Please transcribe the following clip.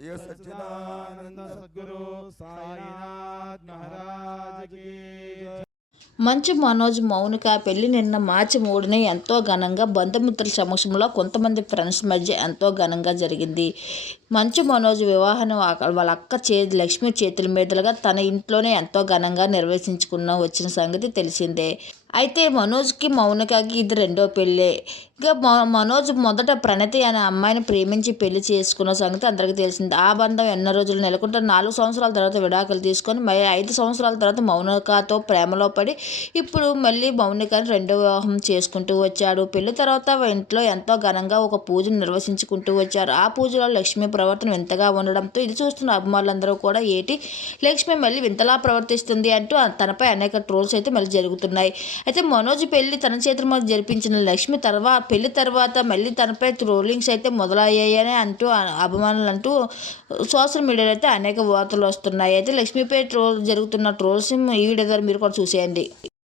ये सच्चिदानंद सद्गुरु साईनाथ महाराज की। మంచు మనోజ్ మౌనిక పెళ్లి నిన్న మార్చి 3న ఎంతో ఘనంగా బంధుమిత్రుల సమక్షంలో కొంతమంది ఫ్రెండ్స్ మధ్య ఎంతో ఘనంగా జరిగింది. మంచు మనోజ్ వివాహాన్ని వాళ్ళ అక్క లక్ష్మి చేతుల మీదుగా తన ఇంట్లోనే ఎంతో ఘనంగా నిర్వహించుకున్న వచ్చిన సంగతి తెలిసిందే. అయితే మనోజ్కి మౌనికకి ఇది రెండో పెళ్ళే. ఇక మనోజ్ మొదట ప్రణతి అనే అమ్మాయిని ప్రేమించి పెళ్లి చేసుకున్న సంగతి అందరికీ తెలిసింది. ఆ బంధం ఎన్నో రోజులు నెలకొంటే 4 సంవత్సరాల తర్వాత విడాకులు తీసుకొని మళ్ళీ 5 సంవత్సరాల తర్వాత మౌనికతో ప్రేమలో పడి ఇప్పుడు మళ్ళీ మౌనికని రెండో వివాహం చేసుకుంటూ వచ్చాడు. పెళ్లి తర్వాత ఇంట్లో ఎంతో ఘనంగా ఒక పూజను నిర్వహించుకుంటూ వచ్చారు. ఆ పూజలో లక్ష్మి ప్రవర్తన వింతగా ఉండడంతో ఇది చూస్తున్న అభిమానులందరూ కూడా ఏటి లక్ష్మి మళ్ళీ వింతలా ప్రవర్తిస్తుంది అంటూ తనపై అనేక ట్రోల్స్ అయితే మళ్ళీ జరుగుతున్నాయి. అయితే మనోజ్ పెళ్లి తన చేతుల మీద జరిపించిన లక్ష్మి పెళ్లి తర్వాత మళ్ళీ తనపై ట్రోలింగ్స్ అయితే మొదలయ్యాయని అంటూ అభిమానులు అంటూ సోషల్ మీడియాలో అయితే అనేక వార్తలు వస్తున్నాయి. అయితే లక్ష్మిపై జరుగుతున్న ట్రోల్స్ ఈ వీడియో ద్వారా మీరు కూడా చూసేయండి.